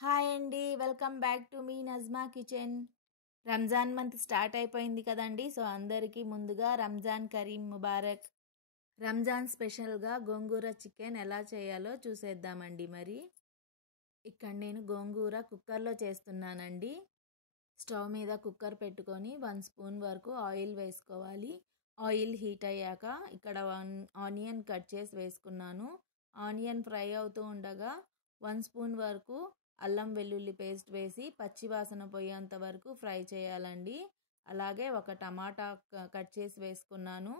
Hi అండి. Welcome back to me Najma kitchen. Ramzan month start అయిపోయింది కదండి. సో అందరికీ ముందుగా రంజాన్ కరీం ముబారక్. రంజాన్ స్పెషల్గా గోంగూర చికెన్ ఎలా చేయాలో చూసేద్దామండి. మరి ఇక్కడ నేను గోంగూర కుక్కర్లో చేస్తున్నానండి. స్టవ్ మీద కుక్కర్ పెట్టుకొని 1 స్పూన్ వరకు ఆయిల్ వేసుకోవాలి. ఆయిల్ హీట్ అయ్యాక ఇక్కడ 1 ఆనియన్ కట్ చేసి వేసుకున్నాను. ఆనియన్ ఫ్రై అవుతూ ఉండగా 1 స్పూన్ వరకు అల్లం వెల్లుల్లి పేస్ట్ వేసి పచ్చివాసన పోయేంత వరకు ఫ్రై చేయాలండి. అలాగే ఒక టమాటా కట్ చేసి వేసుకున్నాను.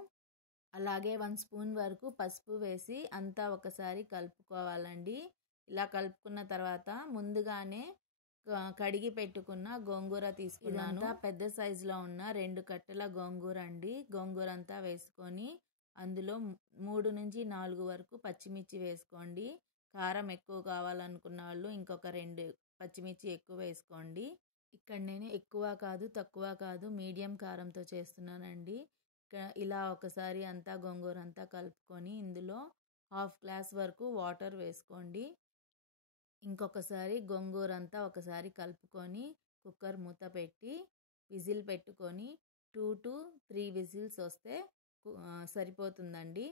అలాగే 1 స్పూన్ వరకు పసుపు వేసి అంతా ఒకసారి కలుపుకోవాలండి. ఇలా కలుపుకున్న తర్వాత ముందుగానే కడిగి పెట్టుకున్న గోంగూర తీసుకున్నాను. పెద్ద సైజులో ఉన్న 2 కట్టల గోంగూర అండి. గోంగూర అంతా వేసుకొని అందులో 3 నుంచి 4 వరకు పచ్చిమిర్చి వేసుకోండి. కారం ఎక్కువ కావాలనుకున్న వాళ్ళు ఇంకొక 2 పచ్చిమిర్చి ఎక్కువ వేసుకోండి. ఇక్కడ నేను ఎక్కువ కాదు తక్కువ కాదు మీడియం కారంతో చేస్తున్నానండి. ఇలా ఒకసారి అంతా గోంగూర అంతా కలుపుకొని ఇందులో 1/2 గ్లాస్ వరకు వాటర్ వేసుకోండి. ఇంకొకసారి గోంగూర అంతా ఒకసారి కలుపుకొని కుక్కర్ మూత పెట్టి విజిల్ పెట్టుకొని 2 to 3 విజిల్స్ వస్తే సరిపోతుందండి.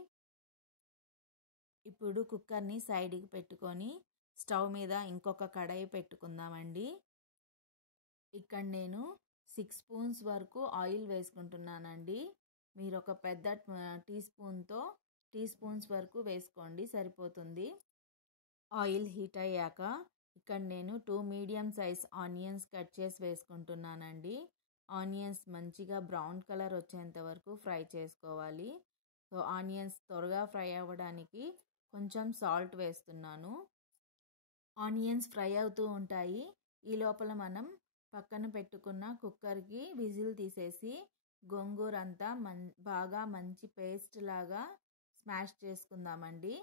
ఇప్పుడు కుక్కర్ని సైడ్కి పెట్టుకొని స్టవ్ మీద ఇంకొక కడాయి పెట్టుకుందామండి. ఇక్కడ నేను 6 స్పూన్స్ వరకు ఆయిల్ వేసుకుంటున్నానండి. మీరు ఒక పెద్ద టీ స్పూన్తో 3 స్పూన్స్ వరకు వేసుకోండి, సరిపోతుంది. ఆయిల్ హీట్ అయ్యాక ఇక్కడ నేను 2 మీడియం సైజ్ ఆనియన్స్ కట్ చేసి వేసుకుంటున్నానండి. ఆనియన్స్ మంచిగా బ్రౌన్ కలర్ వచ్చేంత వరకు ఫ్రై చేసుకోవాలి. సో ఆనియన్స్ త్వరగా ఫ్రై అవ్వడానికి కొంచెం సాల్ట్ వేస్తున్నాను. ఆనియన్స్ ఫ్రై అవుతూ ఉంటాయి. ఈ లోపల మనం పక్కన పెట్టుకున్న కుక్కర్కి విజిల్ తీసేసి గోంగూర అంతా బాగా మంచి పేస్ట్ లాగా స్మాష్ చేసుకుందామండి.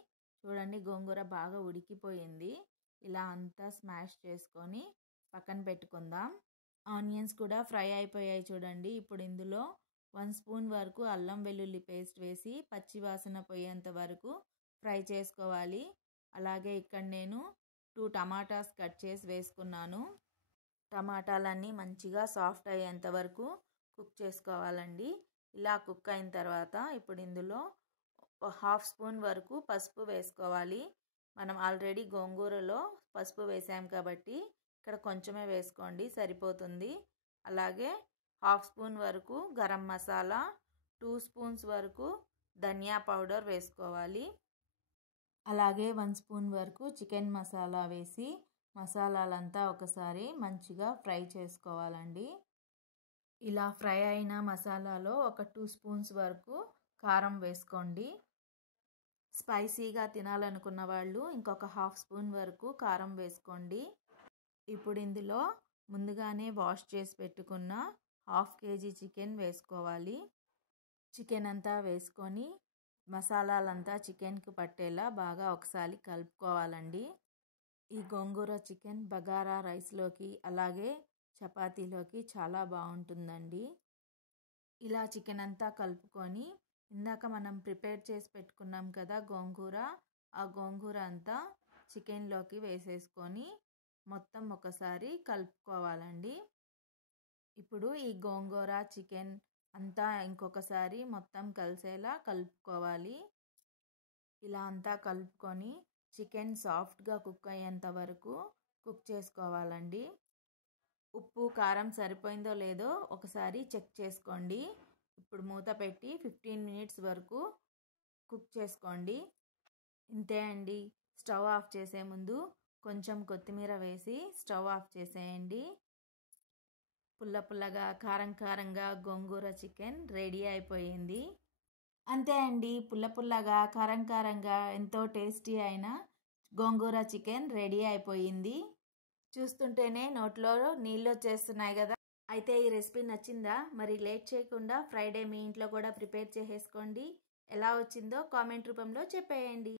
చూడండి, గోంగూర బాగా ఉడికిపోయింది. ఇలా అంతా స్మాష్ చేసుకొని పక్కన పెట్టుకుందాం. ఆనియన్స్ కూడా ఫ్రై అయిపోయాయి చూడండి. ఇప్పుడు ఇందులో 1 స్పూన్ వరకు అల్లం వెల్లుల్లి పేస్ట్ వేసి పచ్చివాసన పోయేంత వరకు ఫ్రై చేసుకోవాలి. అలాగే ఇక్కడ నేను 2 టమాటాస్ కట్ చేసి వేసుకున్నాను. టమాటాలన్నీ మంచిగా సాఫ్ట్ అయ్యేంత వరకు కుక్ చేసుకోవాలండి. ఇలా కుక్ అయిన తర్వాత ఇప్పుడు ఇందులో 1/2 స్పూన్ వరకు పసుపు వేసుకోవాలి. మనం ఆల్రెడీ గోంగూరలో పసుపు వేసాం కాబట్టి ఇక్కడ కొంచెమే వేసుకోండి, సరిపోతుంది. అలాగే 1/2 స్పూన్ వరకు గరం మసాలా, 2 స్పూన్స్ వరకు ధనియా పౌడర్ వేసుకోవాలి. అలాగే 1 స్పూన్ వరకు చికెన్ మసాలా వేసి మసాలాలంతా ఒకసారి మంచిగా ఫ్రై చేసుకోవాలండి. ఇలా ఫ్రై అయిన మసాలాలో ఒక 2 స్పూన్స్ వరకు కారం వేసుకోండి. స్పైసీగా తినాలనుకున్న వాళ్ళు ఇంకొక 1/2 స్పూన్ వరకు కారం వేసుకోండి. ఇప్పుడు ఇందులో ముందుగానే వాష్ చేసి పెట్టుకున్న 1/2 kg చికెన్ వేసుకోవాలి. చికెన్ అంతా వేసుకొని మసాలాలంతా చికెన్కి పట్టేలా బాగా ఒకసారి కలుపుకోవాలండి. ఈ గోంగూర చికెన్ బగారా రైస్లోకి అలాగే చపాతీలోకి చాలా బాగుంటుందండి. ఇలా చికెన్ అంతా కలుపుకొని ఇందాక మనం ప్రిపేర్ చేసి పెట్టుకున్నాం కదా గోంగూర, ఆ గోంగూర అంతా చికెన్లోకి వేసేసుకొని మొత్తం ఒకసారి కలుపుకోవాలండి. ఇప్పుడు ఈ గోంగూర చికెన్ అంతా ఇంకొకసారి మొత్తం కలిసేలా కలుపుకోవాలి. ఇలా అంతా కలుపుకొని చికెన్ సాఫ్ట్గా కుక్ అయ్యేంత వరకు కుక్ చేసుకోవాలండి. ఉప్పు కారం సరిపోయిందో లేదో ఒకసారి చెక్ చేసుకోండి. ఇప్పుడు మూత పెట్టి 15 మినిట్స్ వరకు కుక్ చేసుకోండి. ఇంతే అండి. స్టవ్ ఆఫ్ చేసే ముందు కొంచెం కొత్తిమీర వేసి స్టవ్ ఆఫ్ చేసేయండి. పుల్ల పుల్లగా కారం కారంగా గోంగూర చికెన్ రెడీ అయిపోయింది. అంతే అండి, పుల్ల పుల్లగా కారం కారంగా ఎంతో టేస్టీ అయిన గోంగూర చికెన్ రెడీ అయిపోయింది. చూస్తుంటేనే నోట్లో నీళ్ళు వచ్చేస్తున్నాయి కదా. అయితే ఈ రెసిపీ నచ్చిందా? మరి లేట్ చేయకుండా ఫ్రైడే మీ ఇంట్లో కూడా ప్రిపేర్ చేసేసుకోండి. ఎలా వచ్చిందో కామెంట్ రూపంలో చెప్పేయండి.